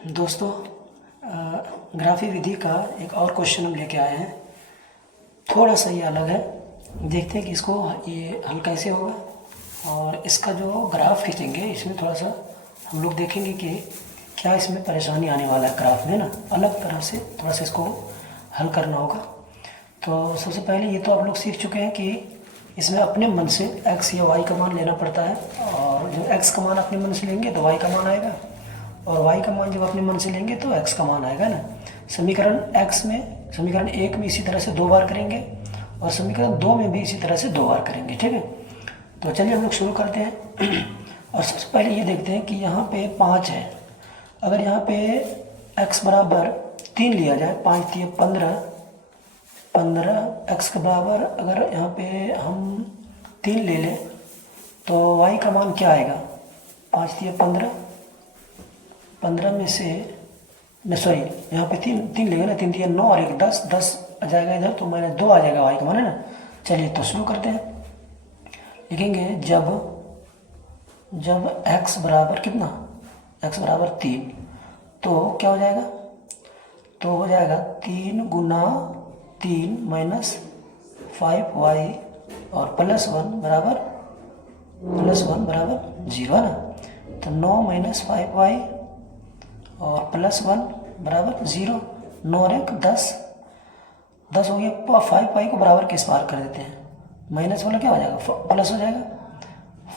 दोस्तों, ग्राफी विधि का एक और क्वेश्चन हम लेके आए हैं। थोड़ा सा ये अलग है। देखते हैं कि इसको ये हल कैसे होगा। और इसका जो ग्राफ खींचेंगे इसमें थोड़ा सा हम लोग देखेंगे कि क्या इसमें परेशानी आने वाला है ग्राफ में ना, अलग तरह से थोड़ा सा इसको हल करना होगा। तो सबसे पहले ये तो आप लोग सीख चुके हैं कि इसमें अपने मन से x या y का मान लेना पड़ता है। और जब x का मान अपने मन से लेंगे तो y का मान आएगा, और y का मान जब अपने मन से लेंगे तो x का मान आएगा ना। समीकरण x में, समीकरण 1 में इसी तरह से 2 बार करेंगे और समीकरण 2 में भी इसी तरह से 2 बार करेंगे। ठीक है, तो चलिए हम लोग शुरू करते हैं। और सबसे पहले ये देखते हैं कि यहाँ पे 5 है। अगर यहाँ पे x बराबर 3 लिया जाए, 5 3 15, 15 x के बराबर अगर यहाँ पे हम 3 ले लें तो y का मान क्या आएगा? 5 3 15, 15 में से सॉरी यहाँ पे 3 लेंगे ना, 3 3 9 और 1 10, 10 आ जाएगा इधर तो -2 आ जाएगा y का मान, है ना। चलिए तो शुरू करते हैं। लिखेंगे जब x बराबर कितना, x बराबर 3, तो क्या हो जाएगा? तो हो जाएगा 3 गुना 3 माइनस 5y और +1 बराबर 0, है ना। तो 9 माइनस 5y और +1 बराबर 0। 9 और 1 10, 10 हो गया। 5y को बराबर किस बार कर देते हैं, माइनस वाला क्या हो जाएगा, प्लस हो जाएगा।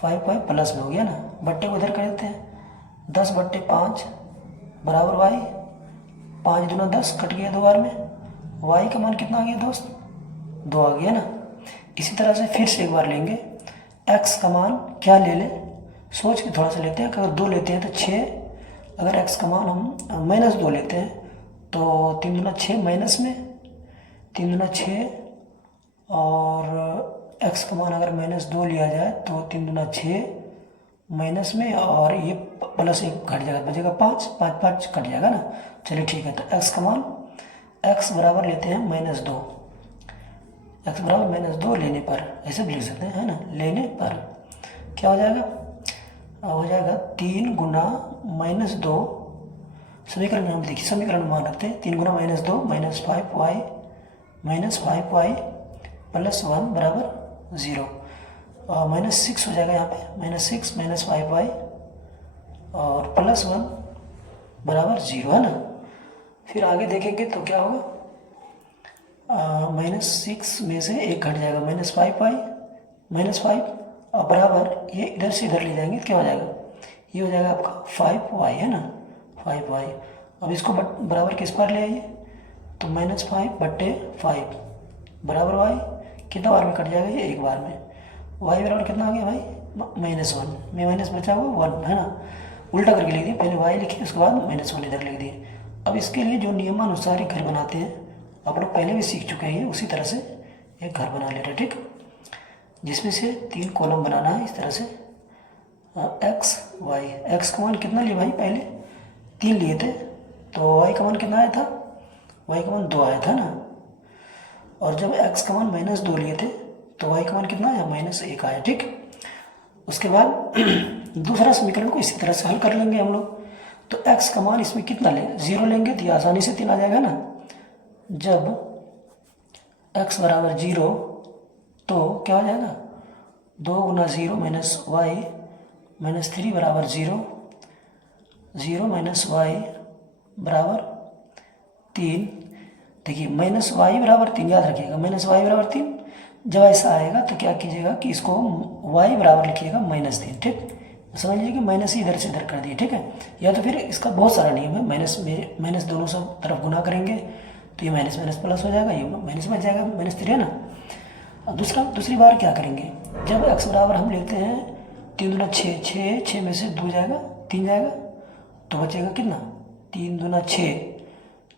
5y प्लस में हो गया ना, बट्टे को इधर कर देते हैं। 10/5 बराबर y, 5 दूना 10 कट गया 2 बार में। y का मान कितना आ गया दोस्त? 2 आ गया ना। इसी तरह से फिर से एक बार लेंगे, x का मान क्या ले लें, सोच के थोड़ा सा लेते हैं। अगर 2 लेते हैं तो 6, अगर x का मान हम -2 लेते हैं तो 3 दूना 6 माइनस में, 3 दूना 6 और x का मान अगर -2 लिया जाए तो 3 दूना 6 माइनस में, और ये +1 घट जाएगा, बचेगा 5, 5 5 कट जाएगा ना। चलिए ठीक है, तो x का मान, x बराबर लेते हैं -2, x बराबर -2 लेने पर, ऐसे भी लिख सकते हैं, है ना। लेने पर क्या हो जाएगा? हो जाएगा 3 गुना -2, समीकरण में हम देखिए, समीकरण मान रखते हैं। 3 गुना -2 -5y +1 बराबर 0, और -6 हो जाएगा यहाँ पे, -6 -5y और +1 बराबर 0, है ना। फिर आगे देखेंगे तो क्या होगा, -6 में से 1 घट जाएगा, -5 और बराबर ये इधर से इधर ले जाएंगे, क्या हो जाएगा, ये हो जाएगा आपका 5y, है ना, 5y। अब इसको बराबर किस बार ले आइए, तो -5/5 बराबर y, कितना बार में कट जाएगा, ये 1 बार में। y बराबर कितना आ गया भाई, -1 में माइनस बचा हुआ 1, है ना। उल्टा करके लिख दिए, पहले y लिखिए उसके बाद -1 इधर लिख दिए। अब इसके लिए जो नियमानुसार एक घर बनाते हैं, आप लोग पहले भी सीख चुके हैं, उसी तरह से एक घर बना ले रहे हैं। ठीक, जिसमें से 3 कॉलम बनाना है इस तरह से, x y। x का मान कितना लिए भाई, पहले 3 लिए थे, तो y का मान कितना आया था, y का मान 2 आया था ना। और जब x का मान -2 लिए थे तो y का मान कितना आया, -1 आया। ठीक, उसके बाद दूसरा समीकरण को इसी तरह से हल कर लेंगे हम लोग। तो x का मान इसमें कितना लें, 0 लेंगे तो ये आसानी से 3 आ जाएगा ना। जब x बराबर 0 तो क्या हो जाएगा, 2 गुना 0 -y -3 बराबर 0, 0 -y बराबर 3। देखिए -y बराबर 3 याद रखिएगा, -y बराबर 3। जब ऐसा आएगा तो क्या कीजिएगा कि इसको y बराबर लिखिएगा -3। ठीक, समझ लीजिए कि माइनस ही इधर से इधर कर दिए। ठीक है, या तो फिर इसका बहुत सारा नियम है, माइनस दोनों सब तरफ गुना करेंगे तो ये माइनस माइनस प्लस हो जाएगा, ये माइनस बच जाएगा, -3, है ना। और दूसरी बार क्या करेंगे, जब x बराबर हम लेते हैं 3 दूना 6, 6 में से 2 जाएगा, 3 जाएगा, तो बचेगा कितना, 3 दूना 6,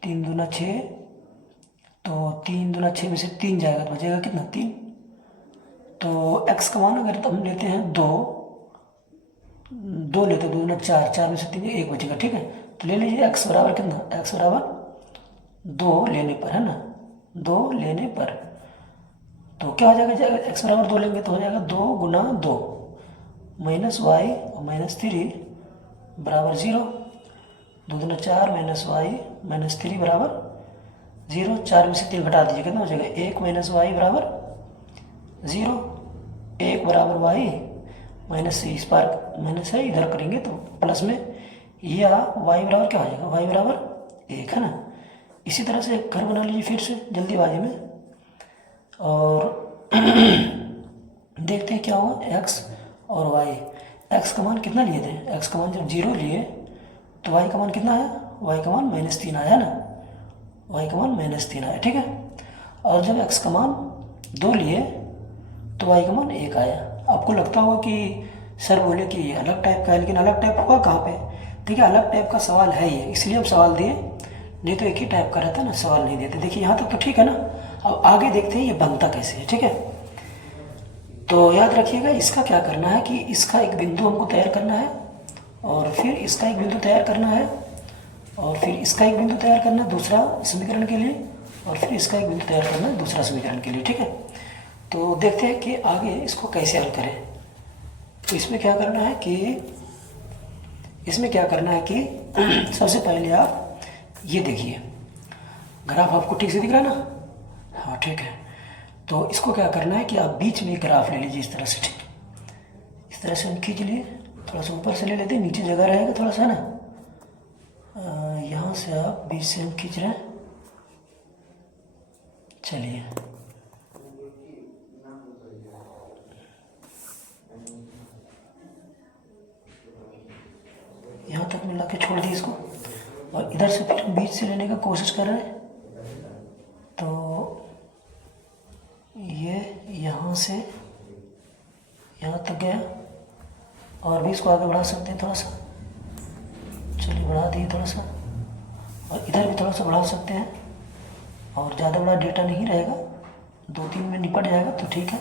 3 दूना 6, तो 3 दूना 6 में से 3 जाएगा तो बचेगा कितना, 3। तो x का मान अगर तो हम लेते हैं 2 लेते हैं, 2 दूना 4, 4 में से 3 1 बचेगा। ठीक है, तो ले लीजिए x बराबर कितना, x बराबर 2 लेने पर, है ना, 2 लेने पर तो क्या हो जाएगा, x बराबर 2 लेंगे तो हो जाएगा 2 गुना 2 -y और -3 बराबर 0। 2 दूना 4 माइनस वाई माइनस 3 बराबर 0। 4 में से 3 घटा दीजिए, कितना हो जाएगा 1 माइनस वाई बराबर 0। 1 बराबर वाई माइनस से इस बार माइनस है, इधर करेंगे तो प्लस में, या वाई बराबर क्या हो जाएगा, वाई बराबर 1 है ना। इसी तरह से घर बना लीजिए फिर से जल्दीबाजी में, और देखते हैं क्या हुआ। एक्स और वाई, एक्स का मान कितना लिए थे, एक्स का मान जब 0 लिए तो वाई का मान कितना आया, वाई का मान -3 आया ना, वाई का मान -3 आया, ठीक है। और जब एक्स का मान 2 लिए तो वाई का मान 1 आया। आपको लगता होगा कि सर बोले कि अलग टाइप का है, लेकिन अलग टाइप होगा कहाँ पे, देखिए अलग टाइप का सवाल है ये, इसलिए हम सवाल दिए, नहीं तो एक ही टाइप का रहता ना, सवाल नहीं देते। देखिए यहाँ तक तो ठीक है ना। अब आगे देखते हैं ये बनता कैसे है, ठीक है। तो याद रखिएगा, इसका क्या करना है कि इसका एक बिंदु हमको तैयार करना है, और फिर इसका एक बिंदु तैयार करना है, और फिर इसका एक बिंदु तैयार करना है दूसरा समीकरण के लिए, और फिर इसका एक बिंदु तैयार करना है दूसरा समीकरण के लिए, ठीक है। तो देखते हैं कि आगे इसको कैसे हल करें। तो इसमें क्या करना है कि सबसे पहले आप ये देखिए, ग्राफ आपको ठीक से दिख रहा है ना, हाँ ठीक है। तो इसको क्या करना है कि आप बीच में ग्राफ ले लीजिए इस तरह से, ठीक, इस तरह से हम खींच लिए, थोड़ा सा ऊपर से ले लेते हैं, नीचे जगह रहेगा थोड़ा सा ना, यहाँ से आप बीच से हम खींच रहे हैं, चलिए यहाँ तक मिला के छोड़ दिए इसको, और इधर से फिर बीच से लेने का कोशिश कर रहे हैं। तो ये यहाँ से यहाँ तक गया, और भी इसको आगे बढ़ा सकते हैं थोड़ा सा, चलिए बढ़ा दिए थोड़ा सा, और इधर भी थोड़ा सा बढ़ा सकते हैं, और ज़्यादा बड़ा डेटा नहीं रहेगा, 2-3 में निपट जाएगा तो ठीक है।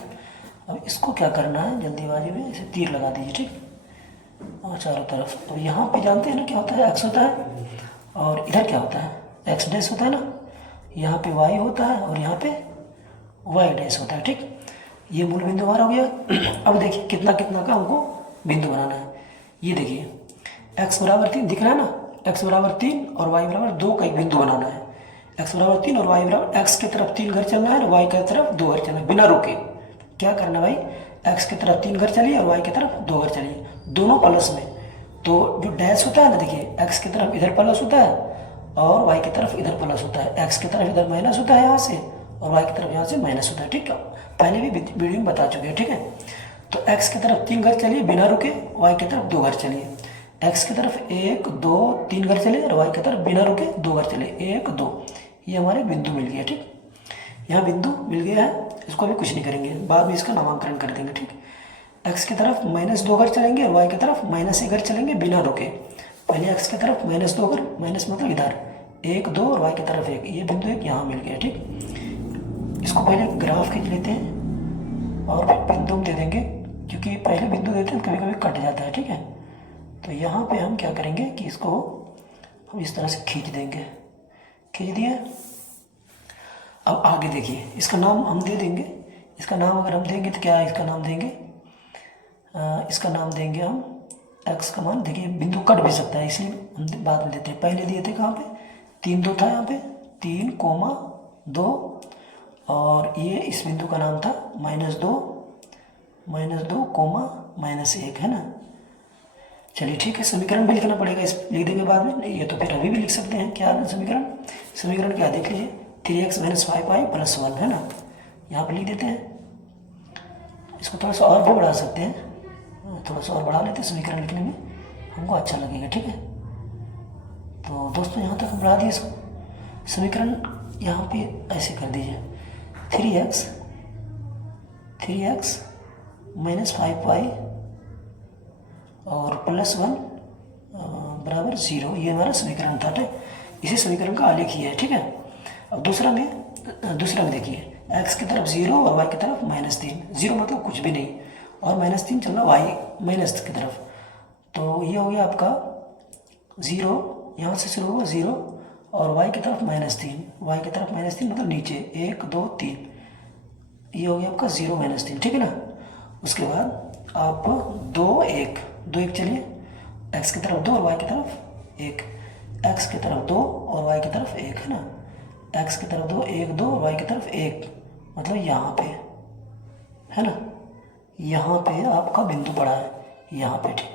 अब इसको क्या करना है, जल्दीबाजी में इसे तीर लगा दीजिए, ठीक, और चारों तरफ। अब यहाँ पे जानते हैं ना क्या होता है, एक्स होता है, और इधर क्या होता है, एक्स डैश होता है ना, यहाँ पे वाई होता है, और यहाँ पे वाई डैश होता है, ठीक। ये मूल बिंदु हमारा हो गया। अब देखिए कितना कितना का हमको बिंदु बनाना है। ये देखिए x बराबर 3 दिख रहा है ना, x बराबर 3 और y बराबर 2 का एक बिंदु बनाना है। x बराबर 3 और y बराबर, x की तरफ 3 घर चलना है और y की तरफ 2 घर चलना है, बिना रुके। क्या करना भाई, x की तरफ 3 घर चलिए और y की तरफ 2 घर चलिए, दोनों प्लस में। तो जो डैश होता है ना, देखिए x की तरफ इधर प्लस होता है और y की तरफ इधर प्लस होता है, x की तरफ इधर माइनस होता है यहाँ से, और y की तरफ यहाँ से माइनस होता है, ठीक है। पहले भी वीडियो में बता चुके हैं, ठीक है। तो x की तरफ 3 घर चलिए बिना रुके, y की तरफ 2 घर चलिए, x की तरफ 1 2 3 घर चले और y की तरफ बिना रुके 2 घर चले, 1 2, ये हमारे बिंदु मिल गया, ठीक। यहाँ बिंदु मिल गया है, इसको अभी कुछ नहीं करेंगे, बाद में इसका नामांकन कर देंगे, ठीक। x की तरफ -2 घर चलेंगे और y की तरफ -1 घर चलेंगे बिना रुके। पहले x की तरफ -2 घर, माइनस मतलब इधर 1 2 और y की तरफ 1, ये बिंदु एक यहाँ मिल गया, ठीक। इसको पहले ग्राफ खींच लेते हैं और फिर बिंदु दे देंगे, क्योंकि पहले बिंदु देते हैं कभी कभी कट जाता है, ठीक है। तो यहाँ पे हम क्या करेंगे कि इसको हम इस तरह से खींच देंगे, खींच दिया। अब आगे देखिए, इसका नाम हम दे देंगे, इसका नाम अगर हम देंगे तो क्या है, इसका नाम देंगे इसका नाम देंगे हम x का मान। देखिए बिंदु कट भी सकता है, इसलिए हम बाद में देते हैं, पहले दिए थे कहाँ पे 3 2 था, यहाँ पे 3 2, और ये इस बिंदु का नाम था -2 -1 है ना। चलिए ठीक है, समीकरण भी लिखना पड़ेगा, इस लिख देंगे बाद में, नहीं ये तो फिर अभी भी लिख सकते हैं। क्या है समीकरण, समीकरण क्या देख लीजिए, 3x - 5y + 1 है ना, यहाँ पे लिख देते हैं। इसको थोड़ा सा और भी बढ़ा सकते हैं, थोड़ा सा और बढ़ा लेते हैं, समीकरण लिखने में हमको अच्छा लगेगा, ठीक है। तो दोस्तों यहाँ तक हम बढ़ा दिए इसको, समीकरण यहाँ पे ऐसे कर दीजिए, 3x - 5y और +1 बराबर 0, ये हमारा समीकरण था, ठीक। इसी समीकरण का आलेख ही है, ठीक है। अब दूसरा में देखिए, x की तरफ 0 और y की तरफ -3, 0 मतलब कुछ भी नहीं, और -3 चलना y माइनस की तरफ। तो ये हो गया आपका 0, यहाँ से शुरू हुआ 0 और y की तरफ -3, y की तरफ -3 मतलब नीचे 1 2 3, ये हो गया आपका 0 -3, ठीक है ना। उसके बाद आप 2 1 चलिए, x की तरफ 2 और y की तरफ 1, एक्स की तरफ 2 और वाई की तरफ 1 है ना। एक्स की तरफ 2 1 2 और वाई की तरफ 1, मतलब यहाँ पे है ना। यहाँ पे आपका बिंदु पड़ा है, यहाँ पे ठीक,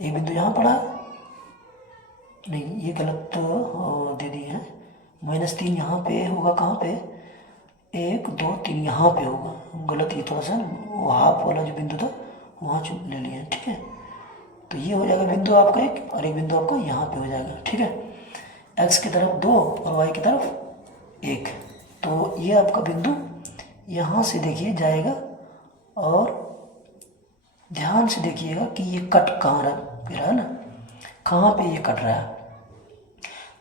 एक बिंदु यहाँ पड़ा है, नहीं ये गलत दे दिए हैं। -3 यहाँ पे होगा, कहाँ पे, 1 2 3 यहाँ पे होगा, गलत ये थोड़ा सा वो हाफ वाला जो बिंदु था वहाँ ले लिए हैं, ठीक है। तो ये हो जाएगा बिंदु आपका एक, और एक बिंदु आपका यहाँ पे हो जाएगा, ठीक है। एक्स की तरफ 2 और वाई की तरफ 1, तो ये आपका बिंदु यहाँ से देखिए जाएगा, और ध्यान से देखिएगा कि ये कट कहाँ रहा है ना, कहाँ पे ये कट रहा है।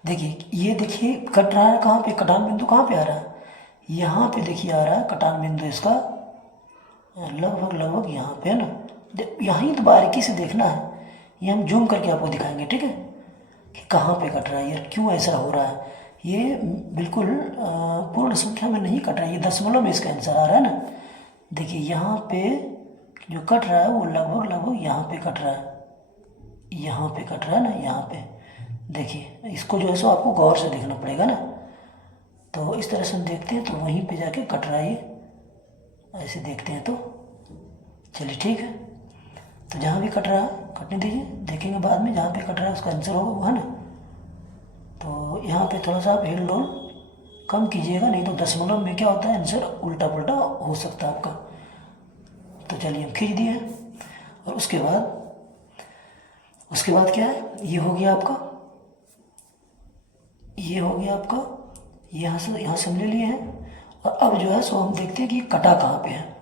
देखिए ये देखिए कट रहा है कहाँ पे, कटान बिंदु कहाँ पे आ रहा है, यहाँ पे देखिए आ रहा है कटान बिंदु इसका लगभग यहाँ पे है ना। यहीं तो बारीकी से देखना है, ये हम जूम करके आपको दिखाएंगे, ठीक है, कि कहाँ पे कट रहा है यार, क्यों ऐसा हो रहा है। ये बिल्कुल पूर्ण संख्या में नहीं कट रहा है, ये दशमलव में इसका आंसर आ रहा है ना। देखिए यहाँ पे जो कट रहा है वो लगभग यहाँ पे कट रहा है, यहाँ पे कट रहा है ना, यहाँ पे देखिए। इसको जो है सो आपको गौर से देखना पड़ेगा ना। तो इस तरह से हम देखते हैं तो वहीं पे जाके कट रहा है ये, ऐसे देखते हैं तो चलिए ठीक है। तो जहाँ भी कट रहा है कटने दीजिए, देखेंगे बाद में जहाँ पे कट रहा है उसका आंसर होगा वो, है ना। तो यहाँ पे थोड़ा सा आप हिल डोल कम कीजिएगा, नहीं तो दशमलव में क्या होता है आंसर उल्टा पुल्टा हो सकता है आपका। तो चलिए हम खींच दिए हैं, और उसके बाद क्या है, ये हो गया आपका, ये हो गया आपका, यहाँ से हम ले लिए हैं। और अब जो है सो हम देखते हैं कि कटा कहाँ पे है।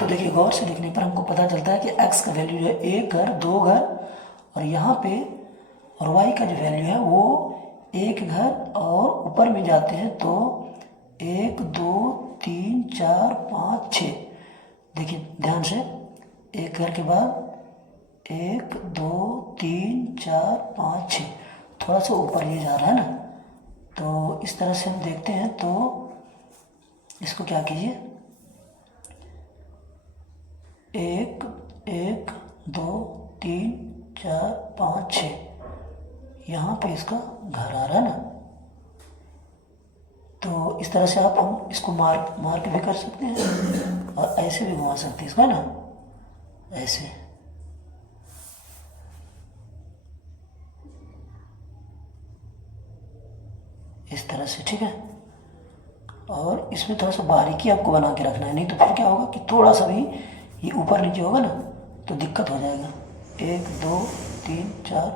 तो देखिए गौर से देखने पर हमको पता चलता है कि x का वैल्यू जो है 1 घर 2 घर, और यहाँ पे और y का जो वैल्यू है वो 1 घर, और ऊपर में जाते हैं तो 1 2 3 4 5 6। देखिए ध्यान से, 1 घर के बाद 1 2 3 4 5 6, थोड़ा सा ऊपर ये जा रहा है ना। तो इस तरह से हम देखते हैं, तो इसको क्या कीजिए, 1 1 2 3 4 5 6, यहाँ पे इसका घर आ रहा है ना। तो इस तरह से हम इसको मार्क भी कर सकते हैं, और ऐसे भी घुमा सकते हैं इसका ना, ऐसे। इस तरह से, ठीक है। और इसमें थोड़ा सा बारीकी आपको बना के रखना है, नहीं तो फिर क्या होगा कि थोड़ा सा भी ये ऊपर नीचे होगा ना तो दिक्कत हो जाएगा। 1 2 3 4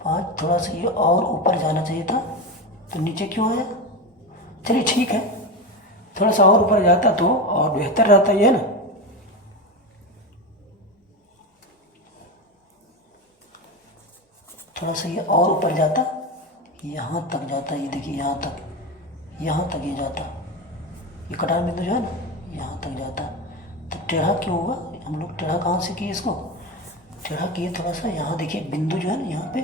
5, थोड़ा सा ये और ऊपर जाना चाहिए था, तो नीचे क्यों आया। चलिए ठीक है, थोड़ा सा और ऊपर जाता तो और बेहतर रहता, ये ना। थोड़ा सा ये और ऊपर जाता, यहाँ तक जाता, ये देखिए यहाँ तक ये जाता, ये कटान बिंदु जो है ना यहाँ तक जाता। तो टेढ़ा क्यों हुआ, हम लोग टेढ़ा कहाँ से किए इसको, टेढ़ा किए थोड़ा सा, यहाँ देखिए बिंदु जो है ना यहाँ पे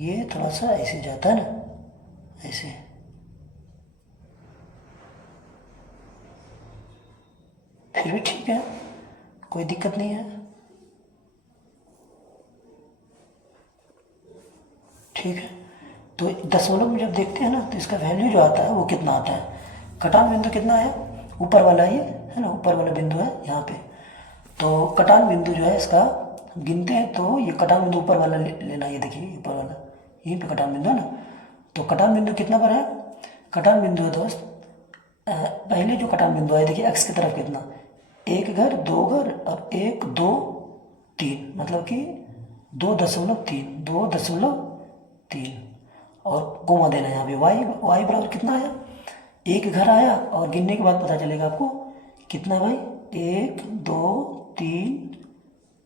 ये थोड़ा सा ऐसे जाता है ना, ऐसे। फिर भी ठीक है, कोई दिक्कत नहीं है, ठीक है। तो दशमलव में जब देखते हैं ना तो इसका वैल्यू जो आता है वो कितना आता है, कटान बिंदु कितना है, ऊपर वाला ये है ना, ऊपर वाला बिंदु है यहाँ पे। तो कटान बिंदु जो है इसका गिनते हैं, तो ये कटान बिंदु ऊपर वाला लेना, ये देखिए ऊपर वाला, यहीं पे कटान बिंदु है ना। तो कटान बिंदु कितना पर है, कटान बिंदु है दोस्त, पहले जो कटान बिंदु है देखिए एक्स की तरफ कितना, 1 घर 2 घर और 1 2 3, मतलब कि 2.3 और कोमा देना है यहाँ पे। वाई बराबर कितना आया, 1 घर आया, और गिनने के बाद पता चलेगा आपको कितना है भाई, 1 2 3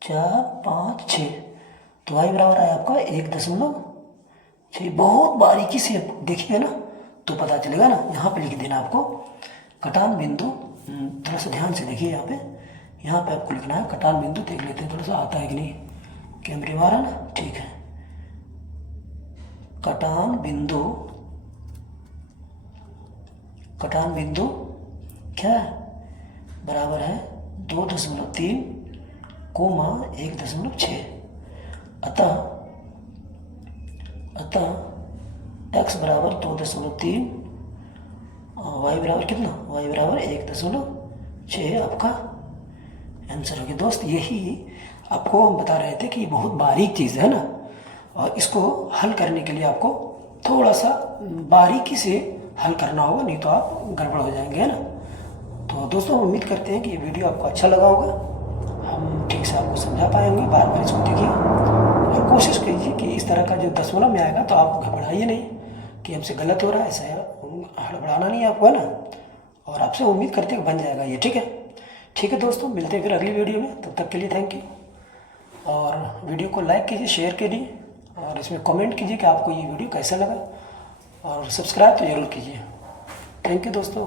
4 5 6। तो वाई बराबर आया आपका 1.6। बहुत बारीकी से देखिएगा ना तो पता चलेगा ना। यहाँ पे लिख देना आपको कटान बिंदु, थोड़ा सा ध्यान से देखिए यहाँ पे आपको लिखना है कटान बिंदु। देख लेते हैं थोड़ा सा आता है कि नहीं, कैमरे में आ रहा ना, ठीक है। कटान बिंदु क्या है, बराबर है 2.3 कोमा 1.6। अतः x बराबर 2.3 और y बराबर कितना, y बराबर 1.6 आपका आंसर होगी। दोस्त यही आपको हम बता रहे थे कि ये बहुत बारीक चीज़ है ना, और इसको हल करने के लिए आपको थोड़ा सा बारीकी से हल करना होगा, नहीं तो आप गड़बड़ हो जाएंगे, है ना। तो दोस्तों उम्मीद करते हैं कि ये वीडियो आपको अच्छा लगा होगा, हम ठीक से आपको समझा पाएंगे। बार बार इसको देखिए और कोशिश कीजिए कि इस तरह का जो दशमलव में आएगा तो आप घबराइए नहीं कि हमसे गलत हो रहा है, ऐसा हड़बड़ाना नहीं है आपको, है ना। और आपसे उम्मीद करते हैं बन जाएगा ये, ठीक है। ठीक है दोस्तों, मिलते हैं फिर अगली वीडियो में, तब तक के लिए थैंक यू। और वीडियो को लाइक कीजिए, शेयर कीजिए और इसमें कमेंट कीजिए कि आपको ये वीडियो कैसा लगा, और सब्सक्राइब तो ज़रूर कीजिए। थैंक यू दोस्तों।